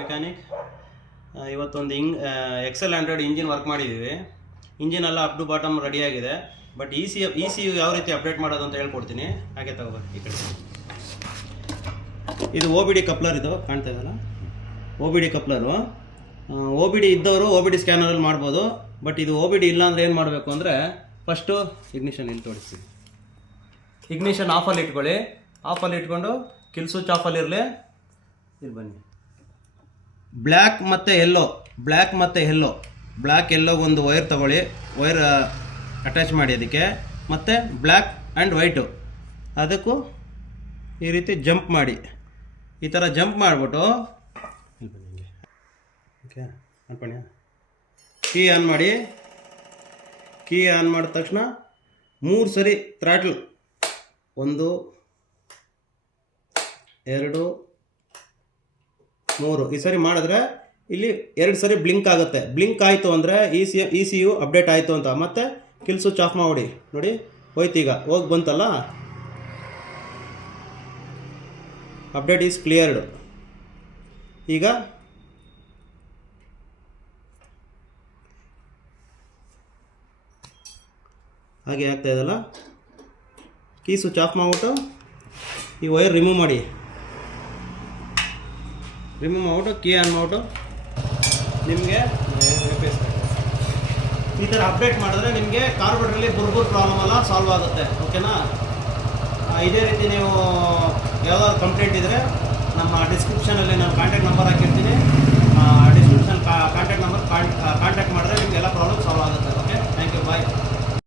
Mechanic ಇವತ್ತೊಂದು Excel 100 engine work ಮಾಡಿದ್ದೀವಿ. Engine ಎಲ್ಲ ಅಪ್ ಟು ಬಾಟಮ್ ರೆಡಿಯಾಗಿದೆ. ಬಟ್ ಇ ಸಿ ಯು ಯಾವ ರೀತಿ ಅಪ್ಡೇಟ್ ಮಾಡೋದು ಅಂತ ಹೇಳ್ಕೊಡ್ತೀನಿ. ಹಾಗೆ ತಗೋಬೇಕು ಈ ಕಡೆ. ಇದು ಒ ಬಿ ಡಿ ಕಪ್ಲರ್, ಇದು ಕಾಣ್ತಾ ಇದೆಯಲ್ಲ, O B D coupler. O B D ಇದ್ದವರು ಒ ಬಿ ಡಿ ಸ್ಕ್ಯಾನರಲ್ಲಿ ಮಾಡ್ಬೋದು. ಬಟ್ ಇದು ಒ ಬಿ ಡಿ ಇಲ್ಲ ಅಂದರೆ ಏನು ಮಾಡಬೇಕು ಅಂದರೆ, ಫಸ್ಟು ಇಗ್ನಿಷನ್ ಇಲ್ಲಿ ತೋರಿಸಿ. ಇಗ್ನಿಷನ್ ಆಫಲ್ಲಿ ಇಟ್ಕೊಳ್ಳಿ. ಆಫಲ್ಲಿ ಇಟ್ಕೊಂಡು ಕಿಲ್ ಸ್ವಿಚ್ ಆಫಲ್ಲಿ ಇರಲಿ. ಇಲ್ಲಿ ಬನ್ನಿ. ಬ್ಲ್ಯಾಕ್ ಮತ್ತು ಎಲ್ಲೋ, ಬ್ಲ್ಯಾಕ್ ಎಲ್ಲೋಗೊಂದು ವೈರ್ ತಗೊಳ್ಳಿ. ವೈರ್ ಅಟ್ಯಾಚ್ ಮಾಡಿ ಅದಕ್ಕೆ. ಮತ್ತು ಬ್ಲ್ಯಾಕ್ ಆ್ಯಂಡ್ ವೈಟು ಅದಕ್ಕೂ ಈ ರೀತಿ ಜಂಪ್ ಮಾಡಿ. ಈ ಥರ ಜಂಪ್ ಮಾಡಿಬಿಟ್ಟು ಓಕೆ ಅನ್ಪಣ್ಣ ಕೀ ಆನ್ ಮಾಡಿ. ಕೀ ಆನ್ ಮಾಡಿದ ತಕ್ಷಣ 3 ಸರಿ ಥ್ರಾಟ್ಲ್, 1 2 3 ಈ ಸರಿ ಮಾಡಿದ್ರೆ ಇಲ್ಲಿ 2 ಸರಿ ಬ್ಲಿಂಕ್ ಆಗುತ್ತೆ. ಬ್ಲಿಂಕ್ ಆಯಿತು ಅಂದರೆ ಇ ಸಿ ಯು ಅಪ್ಡೇಟ್ ಆಯಿತು ಅಂತ. ಮತ್ತು ಕಿಲ್ ಸ್ವಿಚ್ ಆಫ್ ಮಾಡಿ ನೋಡಿ, ಹೋಯ್ತು. ಈಗ ಹೋಗಿ ಬಂತಲ್ಲ, ಅಪ್ಡೇಟ್ ಈಸ್ ಕ್ಲಿಯರ್ಡ್. ಈಗ ಹಾಗೆ ಆಗ್ತಾ ಇದಲ್ಲ. ಕೀ ಸ್ವಿಚ್ ಆಫ್ ಮಾಡಿಬಿಟ್ಟು ಈ ವೈರ್ ರಿಮೂವ್ ಮಾಡಿ. ರಿಮೂವ್ ಮಾಡಿಬಿಟ್ಟು ಕೀ ಆನ್ ಮಾಡಿಬಿಟ್ಟು ನಿಮಗೆ ಈ ಥರ ಅಪ್ಡೇಟ್ ಮಾಡಿದ್ರೆ ನಿಮಗೆ ಕಾರ್ಬೋರೇಟರಲ್ಲಿ ಬುರ್ಬುರ್ ಪ್ರಾಬ್ಲಮ್ ಎಲ್ಲ ಸಾಲ್ವ್ ಆಗುತ್ತೆ. ಓಕೆನಾ? ಇದೇ ರೀತಿ ನೀವು ಯಾವ್ದಾದ್ರು ಕಂಪ್ಲೇಂಟ್ ಇದ್ದರೆ ನಮ್ಮ ಡಿಸ್ಕ್ರಿಪ್ಷನಲ್ಲಿ ನಾನು ಕಾಂಟ್ಯಾಕ್ಟ್ ನಂಬರ್ ಹಾಕಿರ್ತೀನಿ. ಡಿಸ್ಕ್ರಿಪ್ಷನ್ ಕಾಂಟ್ಯಾಕ್ಟ್ ನಂಬರ್ ಕಾಂಟ್ಯಾಕ್ಟ್ ಮಾಡಿದ್ರೆ ನಿಮಗೆಲ್ಲ ಪ್ರಾಬ್ಲಮ್ ಸಾಲ್ವ್ ಆಗುತ್ತೆ. Okay, thank you, bye.